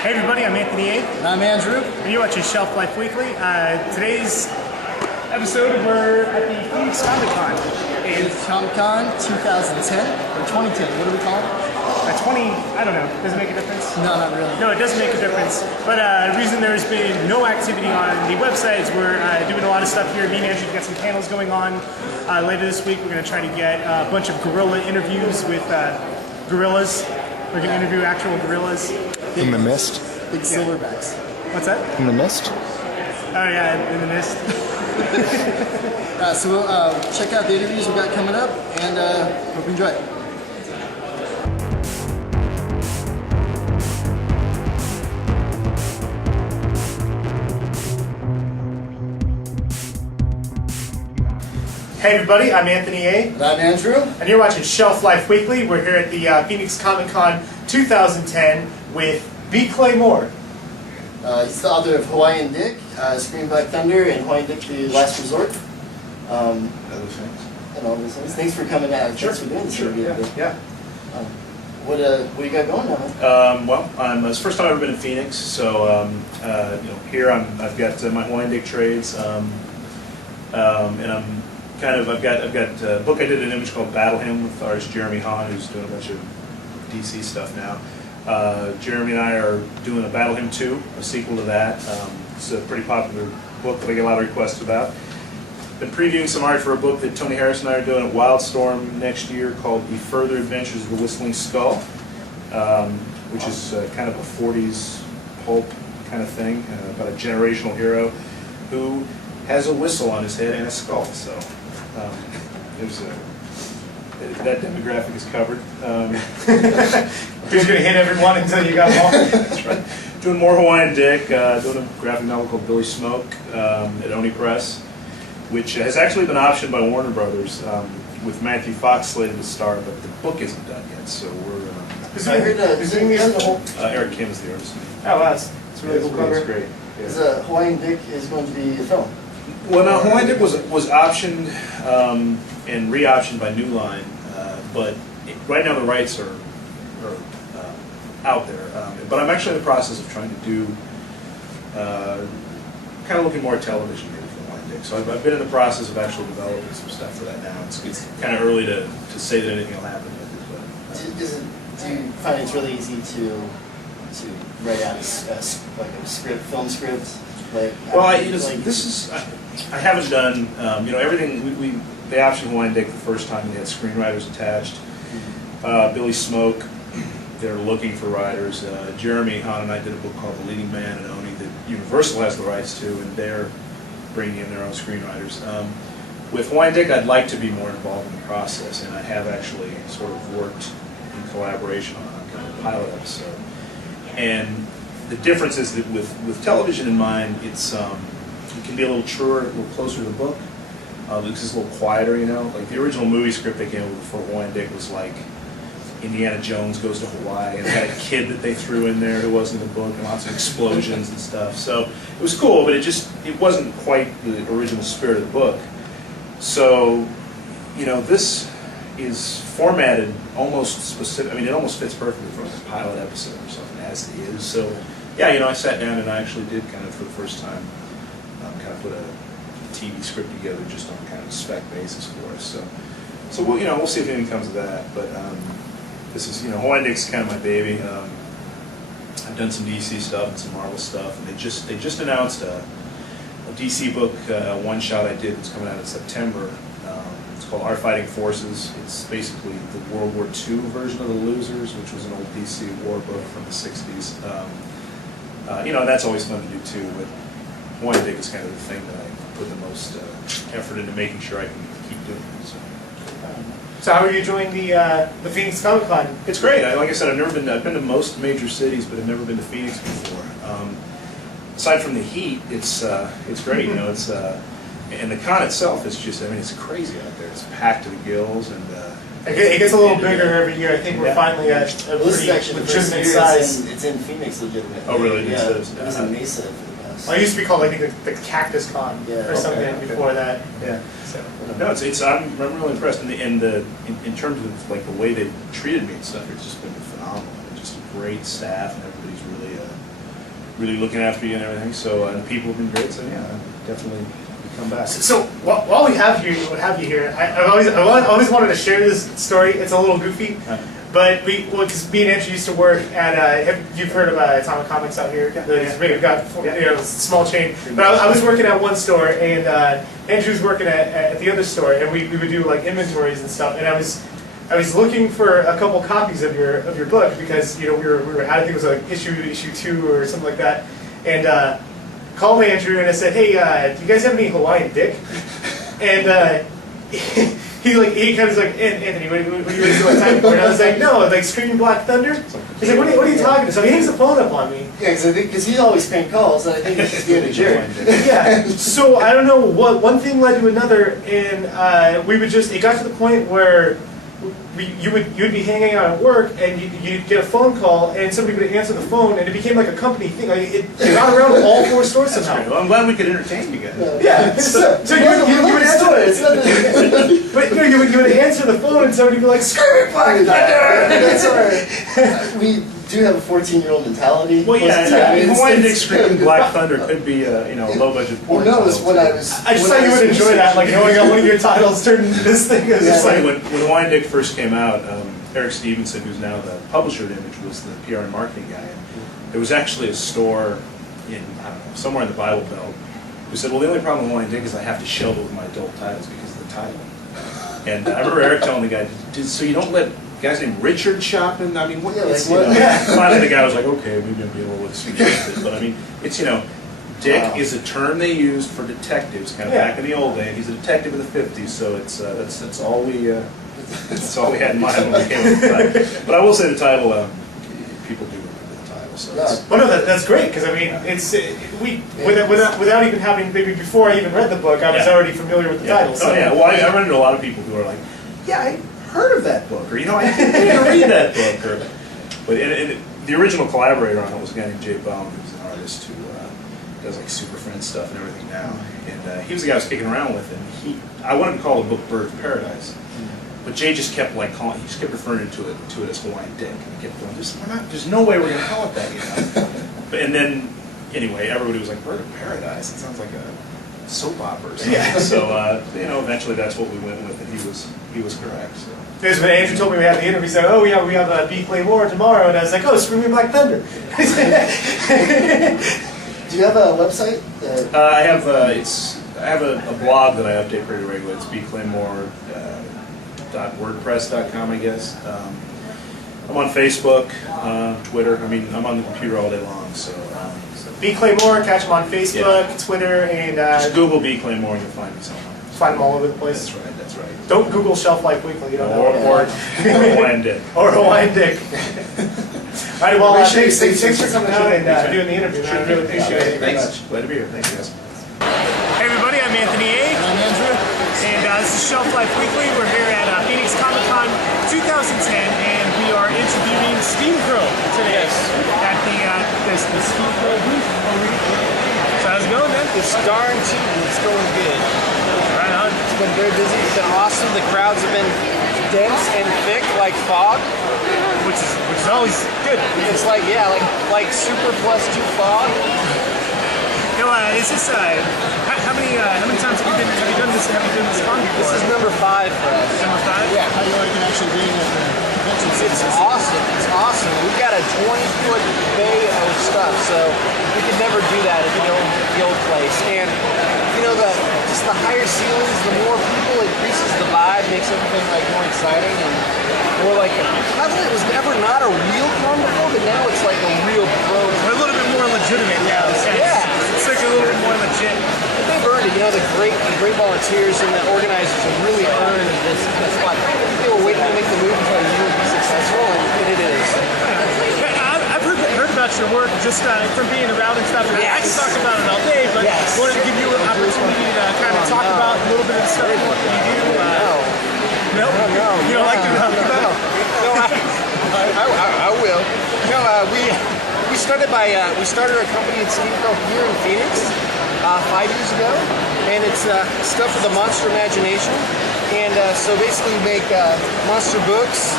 Hey everybody, I'm Anthony A. And I'm Andrew. And you're watching Shelf Life Weekly. Today's episode, we're at the Phoenix Comicon. It's Comicon 2010 or 2010. What do we call it? 20, I don't know. Does it make a difference? No, not really. No, it doesn't make a difference. But the reason there's been no activity on the website is we're doing a lot of stuff here. Me and Andrew got some panels going on. Later this week, we're going to try to get a bunch of gorilla interviews with gorillas. We're going to interview actual gorillas. In the mist? Big silverbacks. What's that? In the mist? Oh yeah, in the mist. So we'll check out the interviews we've got coming up, and hope you enjoy it. Hey everybody, I'm Anthony A. And I'm Andrew. And you're watching Shelf Life Weekly. We're here at the Phoenix Comicon 2010 with B. Clay Moore. He's the author of Hawaiian Dick, Scream Black Thunder, and Hawaiian Dick: The Last Resort. Other things. And all those things. Thanks for coming out. Thanks for doing this interview. Yeah. What do you got going now? It's the first time I've ever been to Phoenix, so here I've got my Hawaiian Dick trades, and I've got a book I did an image called Battle Hymn with artist Jeremy Hahn, who's doing a bunch of DC stuff now. Jeremy and I are doing a Battle Hymn 2, a sequel to that. It's a pretty popular book that I get a lot of requests about. Been previewing some art for a book that Tony Harris and I are doing at Wildstorm next year called The Further Adventures of the Whistling Skull, which is kind of a 40s pulp kind of thing, about a generational hero who has a whistle on his head and a skull. So that demographic is covered. Who's going to hit everyone until you got them all? That's right. Doing more Hawaiian Dick, doing a graphic novel called Billy Smoke at Oni Press, which has actually been optioned by Warner Brothers with Matthew Fox slated to star, but the book isn't done yet, so we're... I heard the whole... Eric Kim is the artist. Oh, wow, it's really cool cover. It's great. Yeah. Is Hawaiian Dick is going to be a film? Well, no, Hawaiian Dick was optioned and re-optioned by New Line, but right now the rights are out there. But I'm actually in the process of trying to do, kind of looking more at television maybe for Hawaiian Dick. So I've been in the process of actually developing some stuff for that now. It's kind of early to say that anything will happen with it. But, Do you find it's really easy to write out a script, film script? I haven't done, everything, they optioned Hawaiian Dick the first time, they had screenwriters attached. Billy Smoke, they're looking for writers. Jeremy Hahn and I did a book called The Leading Man at Oni that Universal has the rights to, and they're bringing in their own screenwriters. With Hawaiian Dick, I'd like to be more involved in the process, and I have actually sort of worked in collaboration on kind of a pilot episode. And the difference is that with television in mind, it can be a little truer, a little closer to the book. It's a little quieter, Like the original movie script they came with for Hawaiian Dick was like Indiana Jones goes to Hawaii, and had a kid that they threw in there who wasn't in the book, and lots of explosions and stuff. So it was cool, but it wasn't quite the original spirit of the book. So, this is formatted almost specific. I mean, it almost fits perfectly for a pilot episode or something as it is. So, yeah, I sat down and I actually did kind of for the first time kind of put a TV script together just on kind of a spec basis for us. So we'll see if anything comes of that. But this is, Hawaiian Dick's kind of my baby. I've done some DC stuff and some Marvel stuff, and they just announced a DC book, one shot I did that's coming out in September. It's called Our Fighting Forces. It's basically the World War II version of The Losers, which was an old DC war book from the 60s. That's always fun to do too, but Hawaiian Dick is kind of the thing that I put the most effort into making sure I can keep doing. So how are you enjoying the Phoenix Comicon? It's great. Like I said, I've been to most major cities, but I've never been to Phoenix before. Aside from the heat, it's great. And the con itself is just, it's crazy out there. It's packed to the gills, and it gets a little bigger every year. I think we're finally at a This is pretty actually the first legitimate year size. it's in Phoenix legitimately. Oh, really? Yeah, It it was in Mesa for the past. Well, it used to be called, I think, the Cactus Con or something before that. Yeah. So. No, I'm really impressed, and in terms of the way they treated me and stuff, it's just been phenomenal. Just a great staff, and everybody's really really looking after you and everything. So and the people have been great. So yeah, definitely come back. So while we have you here, I've always wanted to share this story. It's a little goofy, but because me and Andrew used to work at. You've heard of Atomic Comics out here? We've got a small chain. But I was working at one store, and Andrew's working at the other store, and we would do like inventories and stuff. And I was looking for a couple copies of your book because we were I think it was like issue 2 or something like that, and. Called Andrew and I said, "Hey, do you guys have any Hawaiian Dick?" And he kind of was like, "Anthony, what are you ready to do my time for?" And I was like, "No, like Screaming Black Thunder." He's like, "What are you talking about?" So he hangs the phone up on me. Yeah, because he's always paying calls, and I think he's just being a jerk. Yeah. So I don't know what one thing led to another, and it got to the point where. You would be hanging out at work and you'd get a phone call and somebody would answer the phone and it became like a company thing. Like it got around all 4 stores somehow. Well, I'm glad we could entertain you guys. Yeah. So you would answer. But you would answer the phone and somebody would be like, "Screaming Black Thunder!" That's alright. We do have a 14-year-old mentality. Well, yeah, Hawaiian Dick Screaming Black Thunder could be a low budget porn. Well, no, it's title. when I was. I just thought you would enjoy that, like knowing how one of your titles turned into this thing. It was just like when Hawaiian Dick first came out, Eric Stevenson, who's now the publisher at Image, was the PR and marketing guy. And there was actually a store in, I don't know, somewhere in the Bible Belt who said, "Well, the only problem with Hawaiian Dick is I have to shelve it with my adult titles because of the title." And I remember Eric telling the guy, "So you don't let guys named Richard shop in? I mean, what?" Yeah, like what? Finally, the guy was like, "Okay, maybe I'm being a little suggestive," but I mean, it's Dick is a term they used for detectives, kind of back in the old days. He's a detective in the '50s, so that's all we. That's all we had in mind when we came up with the title. But I will say the title, people do remember the title. So well, no, that's great because I mean, it's without even having maybe before I even read the book, I was already familiar with the title. So. Oh yeah, well I run into a lot of people who are like, "Yeah, I heard of that book," or I didn't read that book, but the original collaborator on it was a guy named Jay Bone, who's an artist who does like Super Friends stuff and everything now, and he was the guy I was kicking around with, and I wanted to call the book Bird of Paradise. But Jay just kept referring to it as Hawaiian Dick, and I kept going, there's no way we're going to call it that, And then, anyway, everybody was like, "Bird of Paradise? It sounds like a soap opera or something." Yeah. So, eventually that's what we went with, and he was correct. So. Because when Andrew told me we had the interview, he said, "Oh yeah, we have B. Claymore tomorrow," and I was like, "Oh, Screaming Black Thunder." Do you have a website? I have a blog that I update pretty regularly. It's bclaymore. .wordpress.com, I guess. I'm on Facebook, Twitter. I mean, I'm on the computer all day long. So B. Claymore, catch him on Facebook, Twitter, and just Google B. Claymore and you'll find me somewhere. Find them all over the place. That's right. Don't Google Shelf Life Weekly. You don't know. Or Hawaiian Dick. Or Hawaiian Dick. All right. Well, thanks for coming out and doing the interview. I really appreciate it. Thanks. Glad to be here. Thanks, guys. Hey, everybody. I'm Anthony A. I'm Andrew. And this is Shelf Life Weekly. We're here at Phoenix Comicon 2010, and we are interviewing Steve Crow today at the Steve Crow booth. So how's it going, man? It's darn tootin'. It's going good. Right on. It's been very busy. It's been awesome. The crowds have been dense and thick like fog. Which is always good. It's like super plus 2 fog. Is this how many times have you done this? Have you done this con before? This is number 5 for us. Number 5. Yeah, how do you like it actually being at the convention? It's awesome. It's awesome. We've got a 20-foot bay of stuff, so we could never do that at the old place. And just the higher ceilings, the more people, it increases the vibe, makes everything like more exciting and more like not that it was ever not a real con before, but now it's like a real pro. A little bit more legitimate now. Yeah. It's like a little bit more legit. But they've earned it. The great volunteers and the organizers have really earned this spot. They were waiting to make the move until you would be successful, and it is. I've heard about your work just from being around and stuff. And I can talk about it all day, but wanted to give you an opportunity to kind of talk about a little bit of the stuff that you do. No. You don't like to talk about it? No, I will. We started our company in City Girl here in Phoenix 5 years ago, and it's stuff for the monster imagination. And so basically we make monster books,